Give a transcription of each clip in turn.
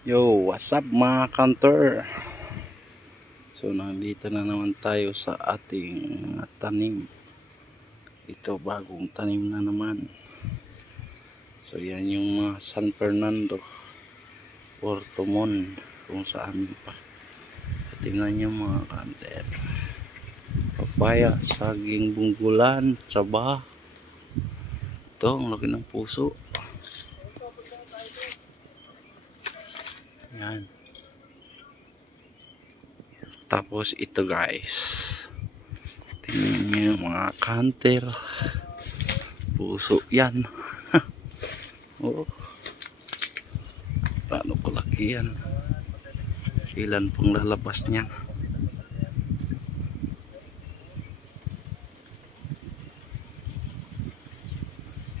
Yo, what's up mga counter? So nandito na naman tayo sa ating tanim. Ito bagong tanim na naman. So yan yung mga San Fernando or Tumon kung sa amin pa. Tingnan nyo mga counter. Papaya, saging, bunggulan, tsaba. Ito, ang laki ng puso. Yan. Tapos ito guys, tingnan nyo mga counter, puso yan. Oh, paano kalaki yan, ilan pong lalabas niya.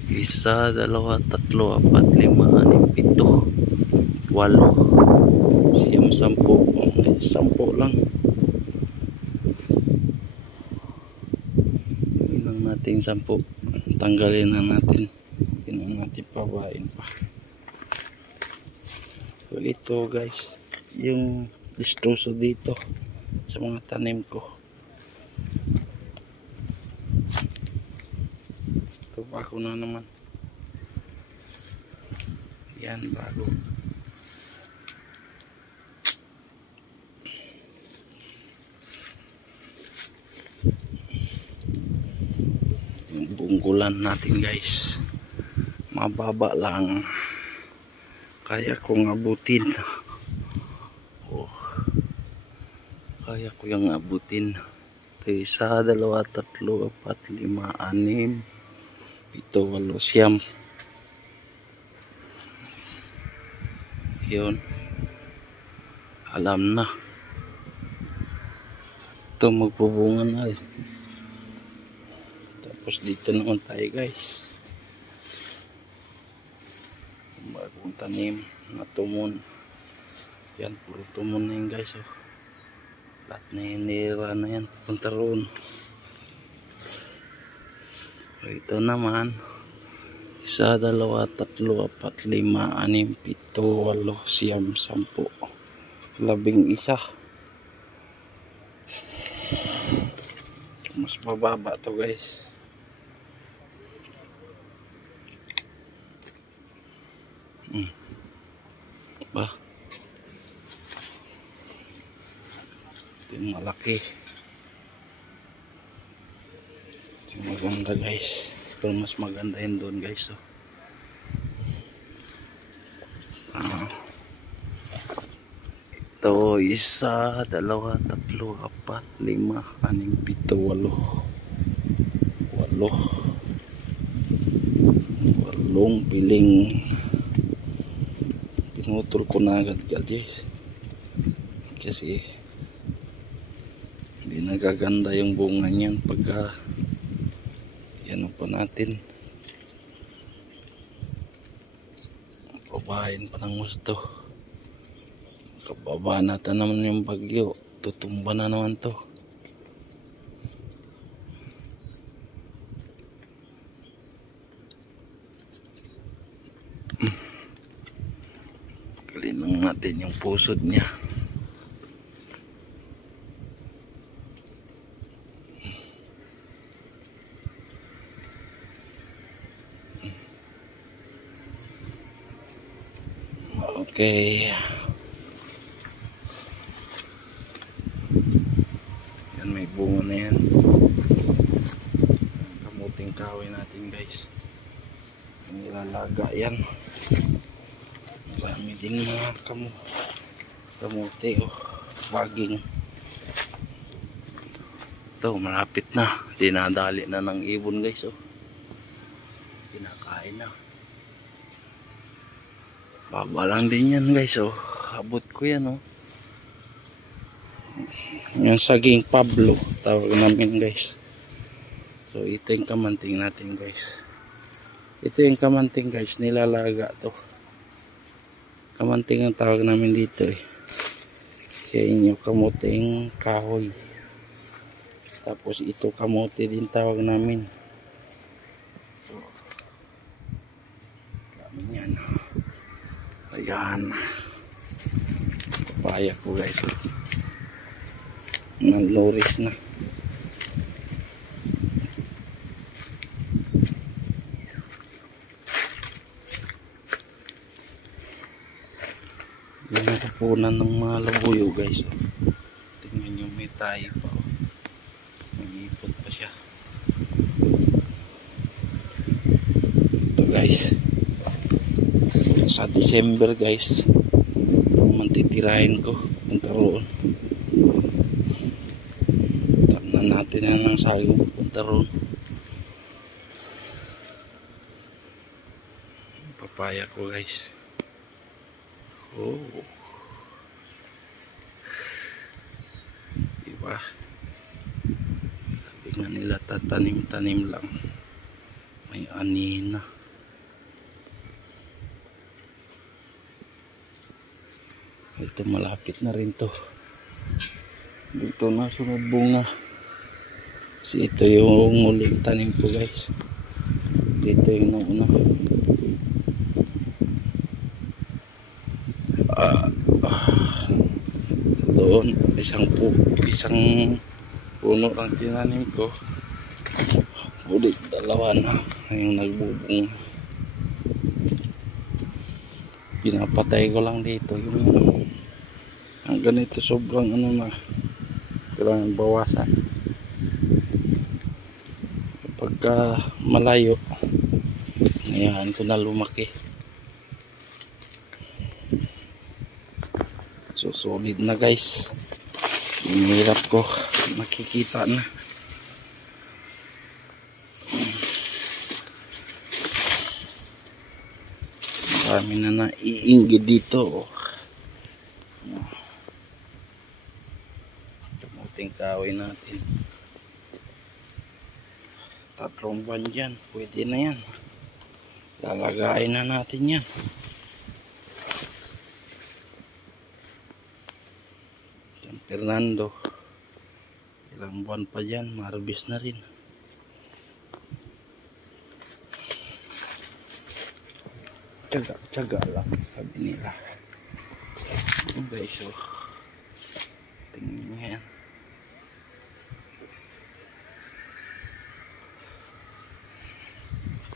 Isa, dalawa, tatlo, apat, lima, anim, pito, walo, siyam, sampu. Sampu lang. Ilang natin sampu, tanggalin na natin. Yun natin pabain pa. So ito guys, yung listoso dito sa mga tanim ko. Ito bago na naman. Yan bago. Yung bunggulan natin guys, mababa lang, kaya kong abutin. Oh, kaya ko yung abutin. Ito, isa, dalawa, tatlo, apat, lima, anim, pito, walo, siyam. Yun, alam na. Ito magbubunga na rin. Tapos dito naman tayo guys, bagong tanim na tumon. Yan, puro tumon na yun guys. Oh, lahat na yun, nira na yan, pupunta roon. Ito naman, isa, dalawa, tatlo, apat, lima, anim, pito, walo, siyam, sampu, 11. Mas mababa to guys. Ba, ito yung malaki, ito yung maganda guys. Ito mas maganda yun doon guys. So ito, isa, dalawa, tatlo, apat, lima, anim, pito, walo, walong piling. Pinutol ko na agad guys kasi hindi nagaganda yung bunga niyan pagka yan pa natin, pabahin pa ng gusto. Kababa natin naman yung bagyo, tutumba na naman to. Galinang natin yung pusod niya. Okay, yan, may bunga na yan. Kamuting kahoy natin guys, nilalaga yan. Marami din mga kamuti o baging. Ito malapit na, dinadali na ng ibon guys. Oh, kinakain na. Baba lang din yan guys. Oh, abot ko yan. Oh, yung saging Pablo tawag namin guys. So ito yung kamanting natin guys. Ito yung kamanting guys, nilalaga to. Kamanting ang tawag namin dito eh. Kaya inyo kamuting kahoy. Tapos ito kamote din tawag namin. Dami yan. Ayan. Papaya ko guys. Naluris na. Yung nakupunan ng mga labuyo guys. Tingnan nyo, may tayo pa. May ipot pa siya. Ito guys. Sa December guys, mantitirahin ko punta roon. Tignan natin na ng saging punta roon. Papaya ko guys. Oh, diba? Sabi nga nila tatanim-tanim lang, may ani na. Ito malapit na rin to. Dito na sunod bunga. Kasi ito yung muling tanim ko guys. Dito yung nauna. Doon isang puno ang tinanim ko. Ulit dalawa na yung nagbubunga. Pinapatay ko lang dito yung ang ganito sobrang ano na kailangan bawasan. Pagka malayo ngayon ko na lumaki. So solid na guys. Hirap ko makikita na. Marami na naiinggit dito. Tumuting kahoy natin. 3 buwan dyan. Pwede na yan. Lalagayin na natin yan. San Fernando. Ilang buwan pa dyan. Marbis na rin. Tsaga lang sabi nila. Okay, so tingnan nyo yan.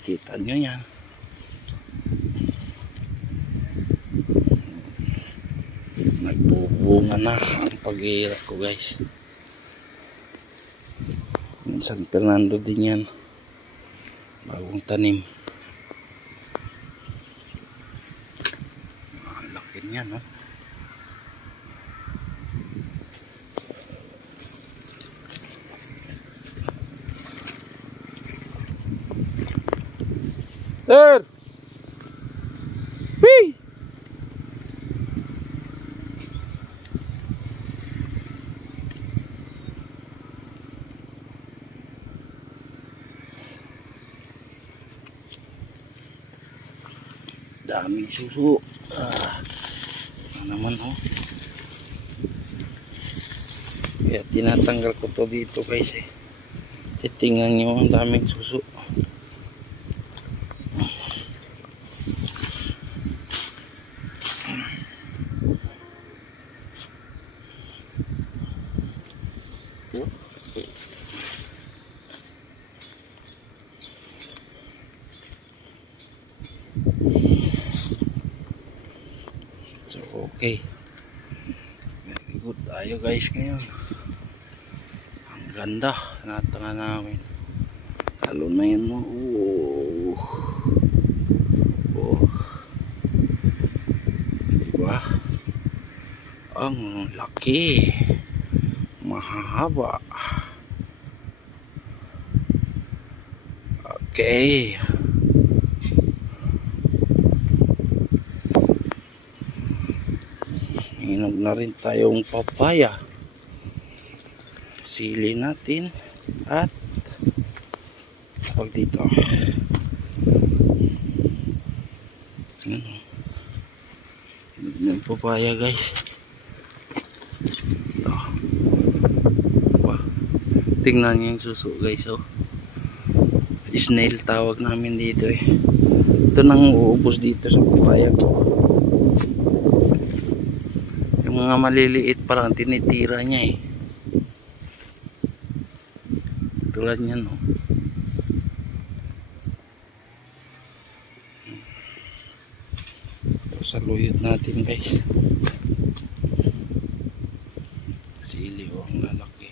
Kita nyo yan. Nagbubunga na ang paghihirap ko guys. San Fernando din yan. Bagong tanim. Yan, no? Sir! Hey! Daming suso. Naman oh. Kaya tinatanggal ko to dito guys eh. Titingnan nyo ang daming suso. So okay, very good tayo guys ngayon. Ang ganda natanga namin, talo na yan mo. Diba ang laki, mahaba. Okay, inog na rin tayong papaya, sili natin at pag dito inog ng papaya guys. Tingnan nyo yung suso guys. Oh, snail tawag namin dito eh. Ito nang uubos dito sa papaya ko. Yung mga maliliit parang tinitira niya eh. Tulad niyan oh. Ito saluyot natin guys. Sili oh, ang lalaki.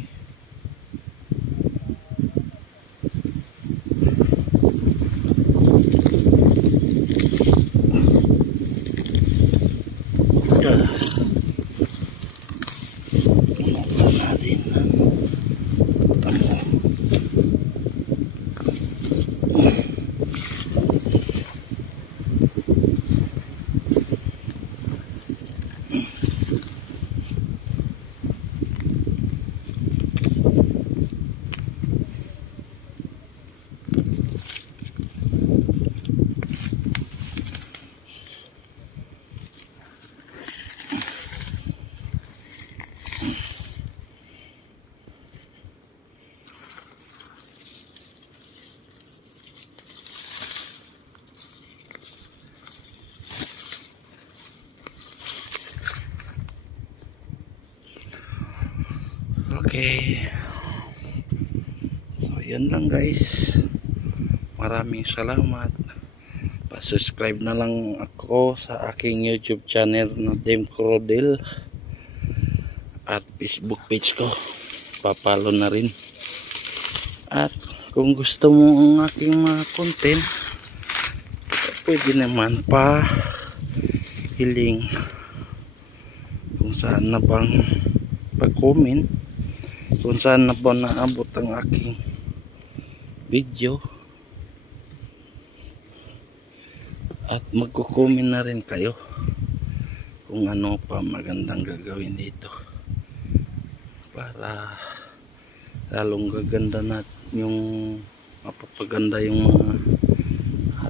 Okay. So yan lang guys. Maraming salamat. Pa-subscribe na lang ako sa aking YouTube channel na Dame Crodel at Facebook page ko. Pa-follow na rin. At kung gusto mo ang aking mga content, pwede naman pa hiling kung saan na bang pag-comment, kung saan na ba naabot ang aking video, at magko-comment na rin kayo kung ano pa magandang gagawin dito para lalong gaganda na yung mapapaganda yung mga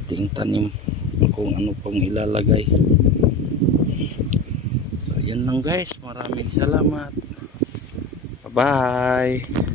ating tanim, kung ano pang ilalagay. So yan lang guys, maraming salamat. Bye bye.